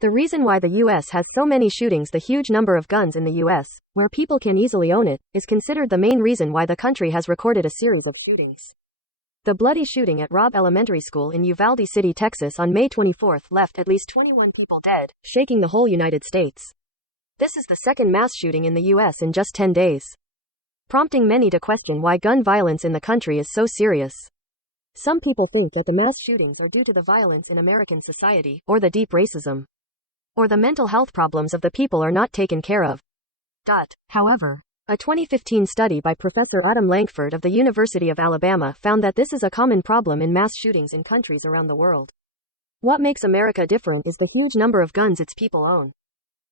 The reason why the U.S. has so many shootings, the huge number of guns in the U.S., where people can easily own it, is considered the main reason why the country has recorded a series of shootings. The bloody shooting at Robb Elementary School in Uvalde City, Texas on May 24 left at least 21 people dead, shaking the whole United States. This is the second mass shooting in the U.S. in just 10 days, prompting many to question why gun violence in the country is so serious. Some people think that the mass shootings are due to the violence in American society, or the deep racism, or the mental health problems of the people are not taken care of. However, a 2015 study by Professor Adam Lankford of the University of Alabama found that this is a common problem in mass shootings in countries around the world. What makes America different is the huge number of guns its people own.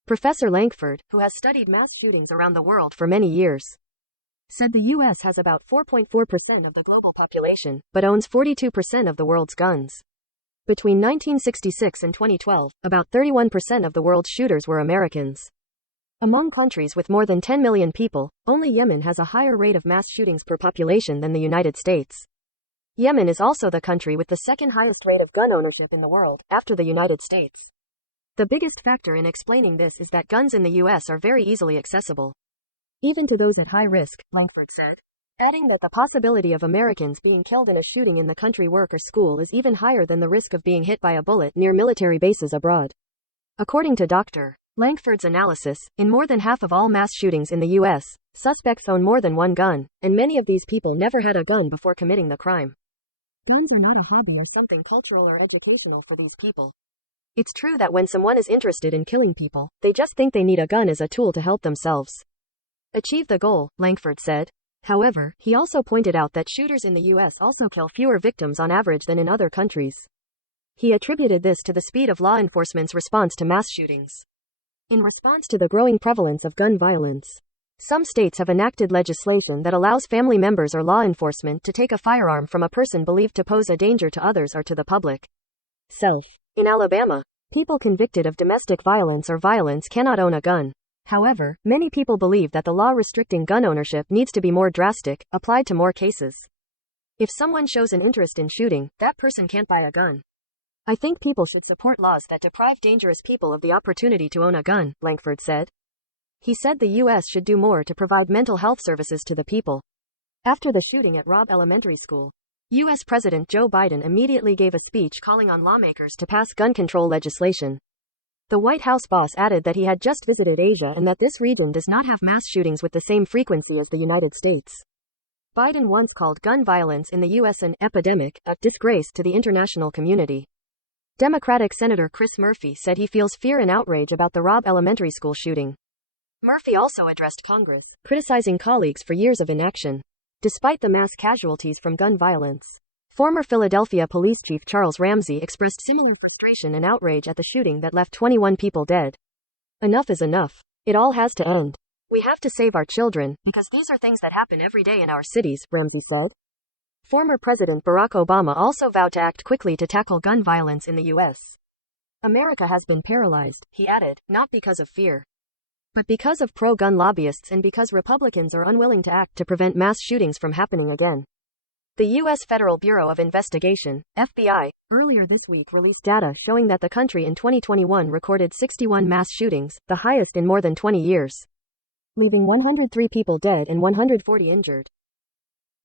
Professor Lankford, who has studied mass shootings around the world for many years, said the U.S. has about 4.4% of the global population, but owns 42% of the world's guns. Between 1966 and 2012, about 31% of the world's shooters were Americans. Among countries with more than 10 million people, only Yemen has a higher rate of mass shootings per population than the United States. Yemen is also the country with the second highest rate of gun ownership in the world, after the United States. The biggest factor in explaining this is that guns in the U.S. are very easily accessible, even to those at high risk, Lankford said, adding that the possibility of Americans being killed in a shooting in the country work or school is even higher than the risk of being hit by a bullet near military bases abroad. According to Dr. Lankford's analysis, in more than half of all mass shootings in the U.S., suspects own more than one gun, and many of these people never had a gun before committing the crime. Guns are not a hobby or something cultural or educational for these people. It's true that when someone is interested in killing people, they just think they need a gun as a tool to help themselves achieve the goal, Lankford said. However, he also pointed out that shooters in the U.S. also kill fewer victims on average than in other countries. He attributed this to the speed of law enforcement's response to mass shootings. In response to the growing prevalence of gun violence, some states have enacted legislation that allows family members or law enforcement to take a firearm from a person believed to pose a danger to others or to the public. In Alabama, people convicted of domestic violence or violence cannot own a gun. However, many people believe that the law restricting gun ownership needs to be more drastic, applied to more cases. If someone shows an interest in shooting, that person can't buy a gun. I think people should support laws that deprive dangerous people of the opportunity to own a gun, Lankford said. He said the U.S. should do more to provide mental health services to the people. After the shooting at Robb Elementary School, U.S. President Joe Biden immediately gave a speech calling on lawmakers to pass gun control legislation. The White House boss added that he had just visited Asia and that this region does not have mass shootings with the same frequency as the United States. Biden once called gun violence in the U.S. an epidemic, a disgrace to the international community. Democratic Senator Chris Murphy said he feels fear and outrage about the Robb Elementary School shooting. Murphy also addressed Congress, criticizing colleagues for years of inaction, despite the mass casualties from gun violence. Former Philadelphia Police Chief Charles Ramsey expressed similar frustration and outrage at the shooting that left 21 people dead. Enough is enough. It all has to end. We have to save our children, because these are things that happen every day in our cities, Ramsey said. Former President Barack Obama also vowed to act quickly to tackle gun violence in the U.S. America has been paralyzed, he added, not because of fear, but because of pro-gun lobbyists and because Republicans are unwilling to act to prevent mass shootings from happening again. The U.S. Federal Bureau of Investigation, FBI, earlier this week released data showing that the country in 2021 recorded 61 mass shootings, the highest in more than 20 years, leaving 103 people dead and 140 injured.